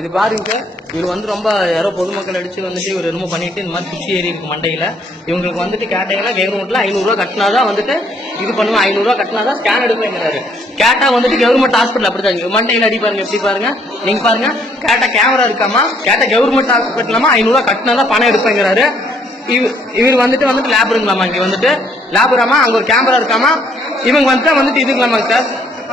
இது பாருங்க சார், இவர் வந்து ரொம்ப யாரோ பொதுமக்கள் அடிச்சு வந்துட்டு இவர் என்னமோ பண்ணிட்டு இந்த மாதிரி குச்சி ஏறி இருக்கு மண்டையில. இவங்களுக்கு வந்துட்டு கேட்டீங்கன்னா கவர்மெண்ட்ல 500 ரூபா கட்டினாதான் வந்துட்டு இது பண்ணுவோம். 500 ரூபா கட்டினாதான் ஸ்கேன் எடுப்பேங்கிறாரு. கேட்டா வந்துட்டு கவர்மெண்ட் ஹாஸ்பிட்டல் அப்படிதான் மண்டையில அடி பாருங்க எப்படி பாருங்க. நீங்க பாருங்க, கேட்டா கேமரா இருக்காமா, கேட்டா கவர்மெண்ட் ஹாஸ்பிட்டலாமா 500 ரூபா கட்டினாதான் பணம் எடுப்பேங்கிறாரு. இவர் வந்துட்டு லேபருங்களாமா, இங்க வந்துட்டு லேபராமா, அங்க ஒரு கேமரா இருக்காமா, இவங்க வந்துட்டு இதுங்களாமாங்க சார்.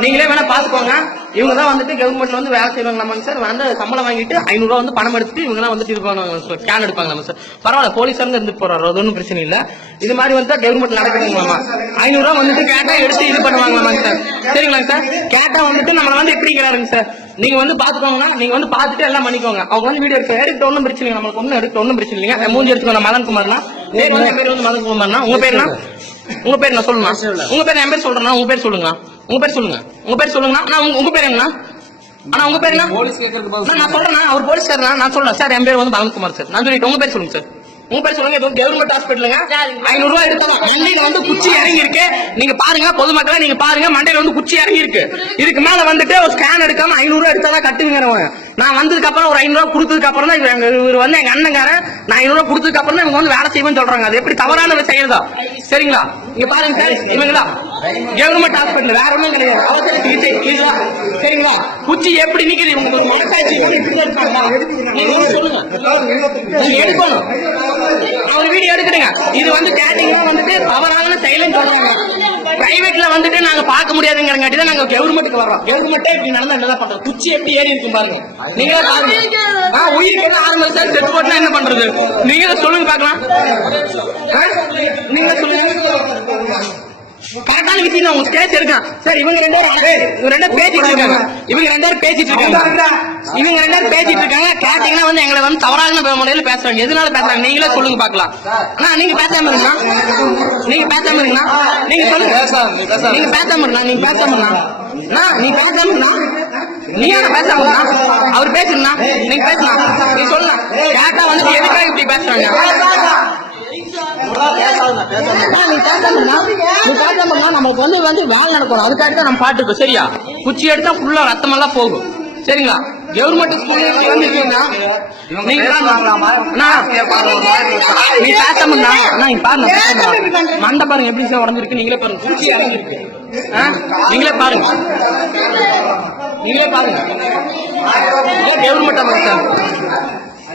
நீங்களே வேணா பாத்துக்கோங்க. இவங்க தான் வந்துட்டு கவர்மெண்ட்ல வந்து வேலை செய்வாங்களாமாங்க சார். வந்து சம்பளம் வாங்கிட்டு 500 ரூபா வந்து பணம் எடுத்துட்டு இவங்க தான் வந்துட்டு இது பண்ணுவாங்க, ஸ்கேன் எடுப்பாங்களாமா சார். பரவாயில்ல, போலீஸாருங்க இருந்துட்டு போறாரு, அது ஒன்றும் பிரச்சனை இல்லை. இது மாதிரி வந்து கவர்மெண்ட் நடக்குதுங்களாமா. 500 ரூபா வந்துட்டு கேட்டா எடுத்து இது பண்ணுவாங்களாமாங்க சார். சரிங்களாங்க சார். கேட்டா வந்துட்டு நம்மள வந்து எப்படிங்கிறாருங்க சார். நீங்க வந்து பாத்துக்கோங்க, நீங்க வந்து பாத்துட்டு எல்லாம் பண்ணிக்கோங்க. அவங்க வந்து வீடியோ எடுக்க ஒன்றும் பிரச்சனை இல்லை, நம்மளுக்கு ஒன்றும் எடுக்க ஒன்றும் பிரச்சனை இல்லைங்க. மூஞ்சி எடுத்துக்கோங்க. மதன்குமார்னா பேர் வந்து பேர் வந்து மதன்குமார்னா. உங்க பேர் நான் சொல்லுங்க. உங்க பேர் என் பேர் சொல்றேன்னா உங்க பேர் சொல்லுங்க. உங்க பேர் சொல்லுங்க. உங்க பேர் என்ன? ஆனா உங்க பேர் என்ன? நான் சொல்றேன், அவர் போலீஸ்காரனா? நான் சொல்றேன் சார், என் பேர் வந்து மதன்குமார் சார். நான் சொல்லிட்டு உங்க பேர் சொல்லுங்க சார். உங்க பேர் சொல்லுங்க. கவர்மெண்ட் ஹாஸ்பிட்டலுங்க. 500 ரூபாய் எடுத்தாங்க. மண்டையில வந்து குச்சி இறங்கி இருக்கு. நீங்க பாருங்க, பொதுமக்களை நீங்க பாருங்க, மண்டையில வந்து குச்சி இறங்கி இருக்கு. இதுக்கு மேல வந்துட்டு ஒரு ஸ்கேன் எடுக்காம 500 ரூபாய் எடுத்தாதான் கட்டுங்கிறவங்க. நான் வந்ததுக்கு அப்புறம் ஒரு 500 ரூபாய் கொடுத்ததுக்கு அப்புறம் தான் இவர் வந்து எங்க அண்ணங்காரன். நான் 500 ரூபாய் கொடுத்ததுக்கு அப்புறம் தான் இவங்க வந்து வேலை செய்வேன்னு சொல்றாங்க. அது எப்படி தவறான செயல்தா? சரிங்களா? இங்க பாருங்க சார், இவங்களா கவர்மெண்ட் ஹாஸ்பிட்டல், வேற ஒன்றும் கிடையாது, அவசர சிகிச்சை. சரிங்களா? குச்சி எப்படி நிக்குது? உங்களுக்கு மனசாட்சி சொல்லுங்க. எடுக்கணும். அவர் வீடியோ எடுக்கிறீங்க. இது வந்து கேட்டீங்க வந்துட்டு தவறான செயல்னு சொல்றாங்க. பிரைவேட்ல வந்துட்டு நாங்க பார்க்க முடியாதுங்கிறங்காட்டி தான் நாங்க கவர்மெண்ட்டுக்கு வர்றோம். கவர்மெண்ட்டே இப்படி நடந்தா என்ன பண்றது? குச்சி எப்படி ஏறி இருக்கும் பாருங்க. நீங்களே பாருங்க. உயிருக்கு ஆரம்பம் சார், செத்து போட்டுனா என்ன பண்றது? நீங்க சொல்லுங்க பாக்கலாம். நீங்க சொல்லுங்க. கரெக்டான விஷயம் தான். உங்க ஸ்டேஜ் இருக்கான் சார். இவங்க ரெண்டு பேரும் பேசிட்டு இருக்காங்க. கேட்டீங்கன்னா வந்து எங்களை வந்து தவறான முறையில் பேசுறாங்க. எதனால பேசுறாங்க நீங்களே சொல்லுங்க பாக்கலாம். நீங்க பேசாம இருங்க. நீங்க சொல்லுங்க. நீங்க பேசாம இருங்க. நீங்க பேசாம அவர் பேசுறா. நீங்க பேசலாம். நீங்க சொல்லலாம். கேட்டா வந்து எதுக்காக இப்படி பேசுறாங்க? நமக்கு வந்து வேலை நடக்கணும். அதுக்காக தான் நம்ம பாட்டு இருக்கோம். சரியா? குச்சி எடுத்தா ஃபுல்லா ரத்தம் எல்லாம் போகும். சரிங்களா? கவர்மெண்ட் ஸ்கூல்ல வந்துருக்கீங்கன்னா நீங்க பாருங்க, மண்டை பாருங்க எப்படி சார் உடஞ்சிருக்கு. நீங்களே பாருங்க, குச்சி இறங்கிருக்கு. நீங்களே பாருங்க. Government sir